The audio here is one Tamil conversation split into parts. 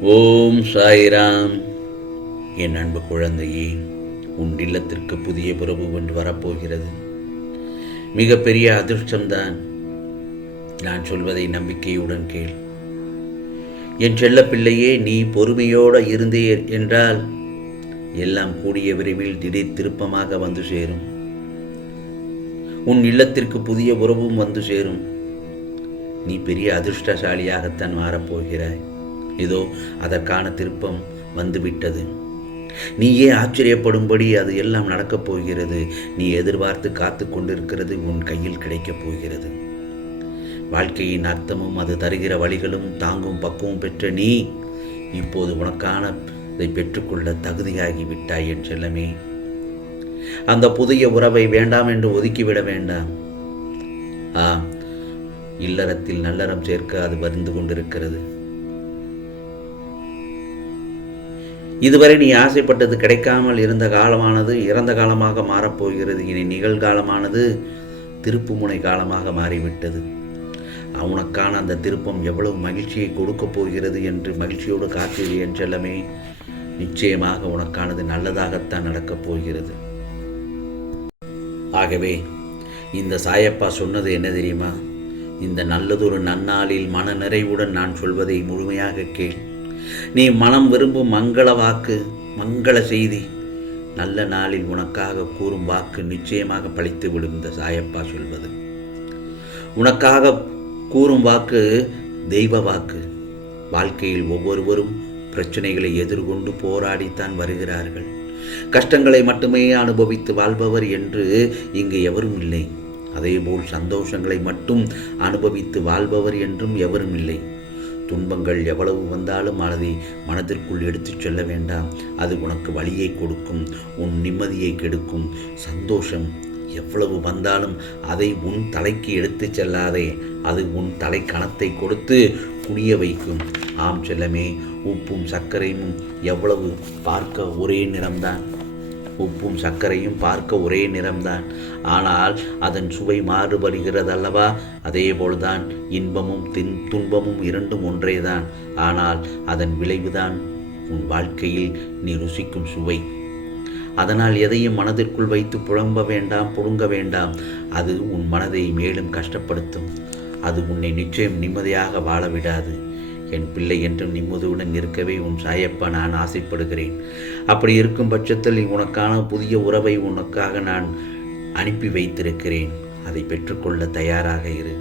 ஓம் சாய்ராம். என் அன்பு குழந்தையே உன் இல்லத்திற்கு புதிய பிரபு ஒன்று வரப்போகிறது. மிகப்பெரிய அதிர்ஷ்டம்தான். நான் சொல்வதை நம்பிக்கையுடன் கேள். என் செல்ல பிள்ளையே நீ பொறுமையோடு இருந்தே என்றால் எல்லாம் கூடிய விரைவில் திடீர் திருப்பமாக வந்து சேரும். உன் இல்லத்திற்கு புதிய உறவும் வந்து சேரும். நீ பெரிய அதிர்ஷ்டசாலியாகத்தான் மாறப்போகிறாய். இதோ அதற்கான திருப்பம் வந்துவிட்டது. நீயே ஆச்சரியப்படும்படி அது எல்லாம் நடக்கப் போகிறது. நீ எதிர்பார்த்து காத்து கொண்டிருக்கிறது உன் கையில் கிடைக்கப் போகிறது. வாழ்க்கையின் அர்த்தமும் அது தருகிற வழிகளும் தாங்கும் பக்குவம் பெற்ற நீ இப்போது உனக்கான இதை பெற்றுக்கொள்ள தகுதியாகி விட்டாய் என் செல்லமே. அந்த புதிய உறவை வேண்டாம் என்று ஒதுக்கிவிட வேண்டாம். ஆம் இல்லறத்தில் நல்லறம் சேர்க்க அது வருந்து கொண்டிருக்கிறது. இதுவரை நீ ஆசைப்பட்டது கிடைக்காமல் இருந்த காலமானது இறந்த காலமாக மாறப்போகிறது. இனி நிகழ்காலமானது திருப்புமுனை காலமாக மாறிவிட்டது. உனக்கான அந்த திருப்பம் எவ்வளவு மகிழ்ச்சியை கொடுக்கப் போகிறது என்று மகிழ்ச்சியோடு காத்திரு என் செல்லமே. நிச்சயமாக உனக்கானது நல்லதாகத்தான் நடக்கப் போகிறது. ஆகவே இந்த சாயப்பா சொன்னது என்ன தெரியுமா? இந்த நல்லதொரு நன்னாளில் மன நிறைவுடன் நான் சொல்வதை முழுமையாக கேள். நீ மனம் விரும்பும் மங்கள வாக்கு மங்கள செய்தி. நல்ல நாளில் உனக்காக கூறும் வாக்கு நிச்சயமாக பழித்து விடும் இந்த சாயப்பா சொல்வது. உனக்காக கூறும் வாக்கு தெய்வ வாக்கு. வாழ்க்கையில் ஒவ்வொருவரும் பிரச்சனைகளை எதிர்கொண்டு போராடித்தான் வருகிறார்கள். கஷ்டங்களை மட்டுமே அனுபவித்து வாழ்பவர் என்று இங்கு எவரும் இல்லை. அதேபோல் சந்தோஷங்களை மட்டும் அனுபவித்து வாழ்பவர் என்றும் எவரும் இல்லை. துன்பங்கள் எவ்வளவு வந்தாலும் அதை மனதிற்குள் எடுத்துச் செல்ல வேண்டாம். அது உனக்கு வழியை கொடுக்கும் உன் நிம்மதியை கெடுக்கும். சந்தோஷம் எவ்வளவு வந்தாலும் அதை உன் தலைக்கு எடுத்துச் செல்லாதே அது உன் தலை கணத்தை கொடுத்து குனிய வைக்கும். ஆம் செல்லமே உப்பும் சர்க்கரையும் எவ்வளவு பார்க்க ஒரே நிறம்தான். உப்பும் சர்க்கரையும் பார்க்க ஒரே நிறம்தான். ஆனால் அதன் சுவை மாறுபடுகிறது அல்லவா அதே போல்தான் இன்பமும் தின் துன்பமும் இரண்டும் ஒன்றேதான். ஆனால் அதன் விளைவுதான் உன் வாழ்க்கையில் நீ ருசிக்கும் சுவை. அதனால் எதையும் மனதிற்குள் வைத்து புழம்ப வேண்டாம் புழுங்க வேண்டாம். அது உன் மனதை மேலும் கஷ்டப்படுத்தும். அது உன்னை நிச்சயம் நிம்மதியாக வாழ விடாது. என் பிள்ளை என்றும் நிம்மதியுடன் இருக்கவே உன் சாயப்பா நான் ஆசைப்படுகிறேன். அப்படி இருக்கும் பட்சத்தில் உனக்கான புதிய உறவை உனக்காக நான் அனுப்பி வைத்திருக்கிறேன். அதை பெற்றுக்கொள்ள தயாராக இரு.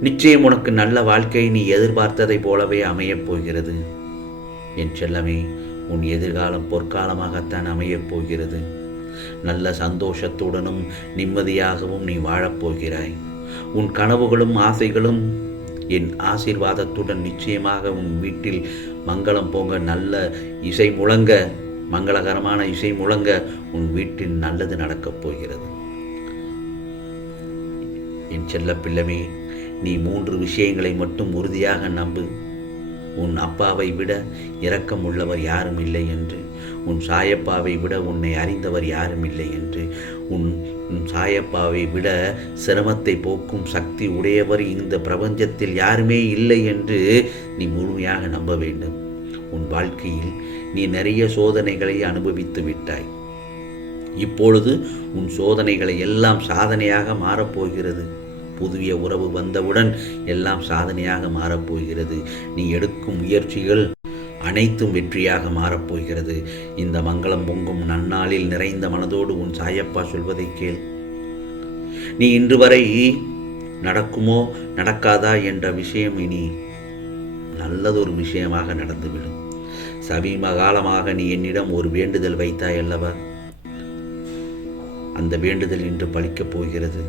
நிச்சயம் உனக்கு நல்ல வாழ்க்கை நீ எதிர்பார்த்ததைப் போலவே அமையப் போகிறது. என் செல்லமே உன் எதிர்காலம் பொற்காலமாகத்தான் அமையப் போகிறது. நல்ல சந்தோஷத்துடனும் நிம்மதியாகவும் நீ வாழப்போகிறாய் உன் கனவுகளும் ஆசைகளும் என் ஆசீர்வாதத்துடன் நிச்சயமாக உன் வீட்டில் மங்களம் போங்க நல்ல இசை முழங்க மங்களகரமான இசை முழங்க உன் வீட்டில் நல்லது நடக்கப் போகிறது. என் செல்ல பிள்ளமே நீ மூன்று விஷயங்களை மட்டும் உறுதியாக நம்பு. உன் அப்பாவை விட இரக்கம் உள்ளவர் யாரும் இல்லை என்று உன் சாயப்பாவை விட உன்னை அறிந்தவர் யாரும் இல்லை என்று உன் உன் சாயப்பாவை விட சிரமத்தை போக்கும் சக்தி உடையவர் இந்த பிரபஞ்சத்தில் யாருமே இல்லை என்று நீ முழுமையாக நம்ப வேண்டும். உன் வாழ்க்கையில் நீ நிறைய சோதனைகளை அனுபவித்து விட்டாய். இப்பொழுது உன் சோதனைகளை எல்லாம் சாதனையாக மாறப்போகிறது. புதிய உறவு வந்தவுடன் எல்லாம் சாதனையாக மாறப்போகிறது. நீ எடுக்கும் முயற்சிகள் அனைத்தும் வெற்றியாக மாறப்போகிறது. இந்த மங்களம் பொங்கும் நன்னாளில் நிறைந்த மனதோடு உன் சாயப்பா சொல்வதை கேள். நீ இன்று வரை நடக்குமோ நடக்காதா என்ற விஷயம் இனி நல்லதொரு விஷயமாக நடந்துவிடும். சமீப காலமாக நீ என்னிடம் ஒரு வேண்டுதல் வைத்தாய் அல்லவா அந்த வேண்டுதல் இன்று பலிக்கப் போகிறது.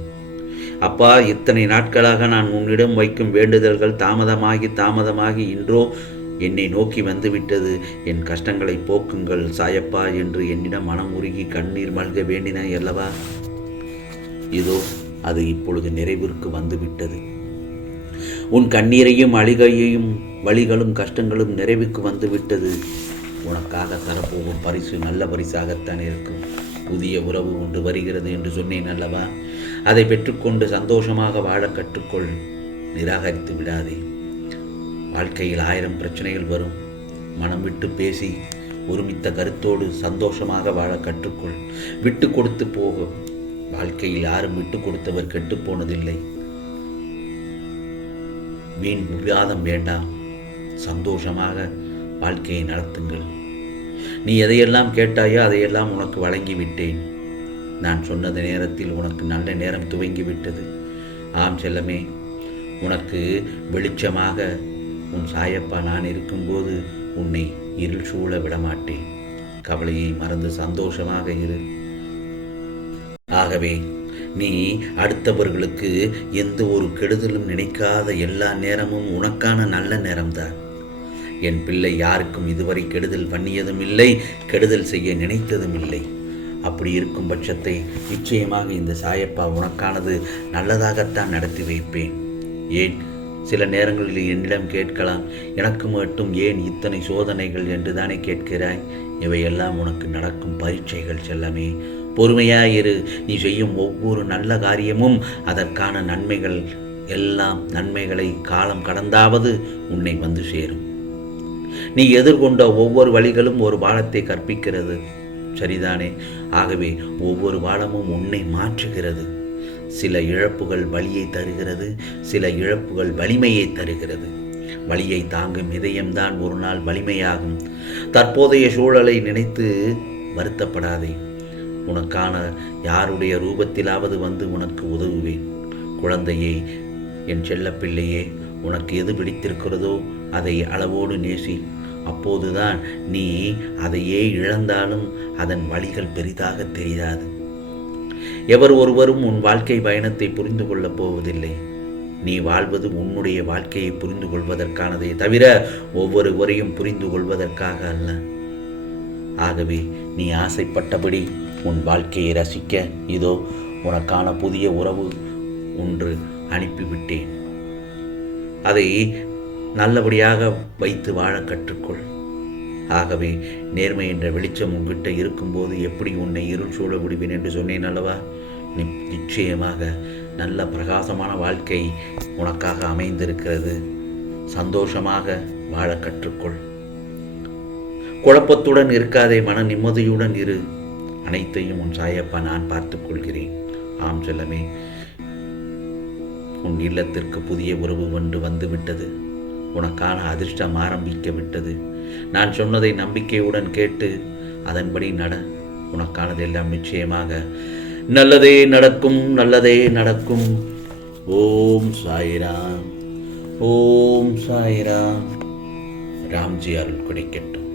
அப்பா இத்தனை நாட்களாக நான் உன்னிடம் வைக்கும் வேண்டுதல்கள் தாமதமாகி தாமதமாகி இன்றோ என்னை நோக்கி வந்துவிட்டது. என் கஷ்டங்களை போக்குங்கள் சாயப்பா என்று என்னிடம் மனம் உருகி கண்ணீர் மல்க வேண்டினாய் அல்லவா? இதோ அது இப்பொழுது நிறைவிற்கு வந்துவிட்டது. உன் கண்ணீரையும் அழுகையையும் வழிகளும் கஷ்டங்களும் நிறைவுக்கு வந்துவிட்டது. உனக்காக தரப்போகும் பரிசு நல்ல பரிசாகத்தான் இருக்கும். புதிய உறவு ஒன்று வருகிறது என்று சொன்னேன் அல்லவா? அதை பெற்றுக்கொண்டு சந்தோஷமாக வாழ கற்றுக்கொள். நிராகரித்து விடாதே. வாழ்க்கையில் ஆயிரம் பிரச்சனைகள் வரும். மனம் விட்டு பேசி ஒருமித்த கருத்தோடு சந்தோஷமாக வாழ கற்றுக்கொள். விட்டு கொடுத்து போகும் வாழ்க்கையில் யாரும் விட்டு கொடுத்தவர் கெட்டுப் போனதில்லை. வீண் விவாதம் வேண்டாம். சந்தோஷமாக வாழ்க்கையை நடத்துங்கள். நீ எதையெல்லாம் கேட்டாயோ அதையெல்லாம் உனக்கு வழங்கி விட்டேன் நான் சொன்னது நேரத்தில் உனக்கு நல்ல நேரம் துவங்கி விட்டது ஆம் செல்லமே உனக்கு வெளிச்சமாக உன் சாயப்பா நான் இருக்கும்போது உன்னை இருள் சூழ விடமாட்டேன். கவலையை மறந்து சந்தோஷமாக இரு. ஆகவே நீ அடுத்தவர்களுக்கு எந்த ஒரு கெடுதலும் நினைக்காத எல்லா நேரமும் உனக்கான நல்ல நேரம்தான். என் பிள்ளை யாருக்கும் இதுவரை கெடுதல் பண்ணியதும் இல்லை கெடுதல் செய்ய நினைத்ததும் இல்லை. அப்படி இருக்கும் பட்சத்தை நிச்சயமாக இந்த சாயப்பா உனக்கானது நல்லதாகத்தான் நடத்தி வைப்பேன். ஏன்? சில நேரங்களில் என்னிடம் கேட்கலாம் எனக்கு மட்டும் ஏன் இத்தனை சோதனைகள் என்று தானே கேட்கிறாய்? இவையெல்லாம் உனக்கு நடக்கும் பரீட்சைகள் செல்லமே. பொறுமையாயிரு நீ செய்யும் ஒவ்வொரு நல்ல காரியமும் அதற்கான நன்மைகள் எல்லாம் நன்மைகளை காலம் கடந்தாவது உன்னை வந்து சேரும். நீ எதிர்கொண்ட ஒவ்வொரு வழிகளும் ஒரு பாலத்தை கற்பிக்கிறது. சரிதானே? ஆகவே ஒவ்வொரு பாலமும் உன்னை மாற்றுகிறது. சில இழப்புகள் வலியை தருகிறது சில இழப்புகள் வலிமையை தருகிறது. வலியை தாங்கும் இதயம்தான் ஒரு நாள் வலிமையாகும். தற்போதைய சூழலை நினைத்து வருத்தப்படாதே. உனக்கான யாருடைய ரூபத்திலாவது வந்து உனக்கு உதவுவேன். குழந்தையே என் செல்லப்பிள்ளையே உனக்கு எது பிடித்திருக்கிறதோ அதை அளவோடு நேசி. அப்போதுதான் நீ அதையே இழந்தாலும் அதன் வழிகள் பெரிதாக தெரியாது. எவர் ஒருவரும் உன் வாழ்க்கை பயணத்தை புரிந்து கொள்ளப் போவதில்லை. நீ வாழ்வது உன்னுடைய வாழ்க்கையை புரிந்து கொள்வதற்கானதே தவிர ஒவ்வொருவரையும் புரிந்து கொள்வதற்காக அல்ல. ஆகவே நீ ஆசைப்பட்டபடி உன் வாழ்க்கையை ரசிக்க இதோ உனக்கான புதிய உறவு ஒன்று அனுப்பிவிட்டேன். அதை நல்லபடியாக வைத்து வாழ கற்றுக்கொள். ஆகவே நேர்மை என்ற வெளிச்சம் உங்ககிட்ட இருக்கும்போது எப்படி உன்னை இருள் சூழ விடுவேன் என்று சொன்னேன் அல்லவா? நி- நிச்சயமாக நல்ல பிரகாசமான வாழ்க்கை உனக்காக அமைந்திருக்கிறது. சந்தோஷமாக வாழ கற்றுக்கொள். குழப்பத்துடன் இருக்காதே மன நிம்மதியுடன் இரு. அனைத்தையும் உன் சாயப்பா நான் பார்த்துக் கொள்கிறேன். ஆம் செல்லமே உன் இல்லத்திற்கு புதிய உறவு ஒன்று வந்துவிட்டது. உனக்கான அதிர்ஷ்டம் ஆரம்பிக்க விட்டது நான் சொன்னதை நம்பிக்கையுடன் கேட்டு அதன்படி நட உனக்கானதெல்லாம் நிச்சயமாக. நல்லதே நடக்கும் நல்லதே நடக்கும். ஓம் சாய்ராம் ஓம் சாய்ராம். ராம்ஜி அருள் கிடைக்கட்டும்.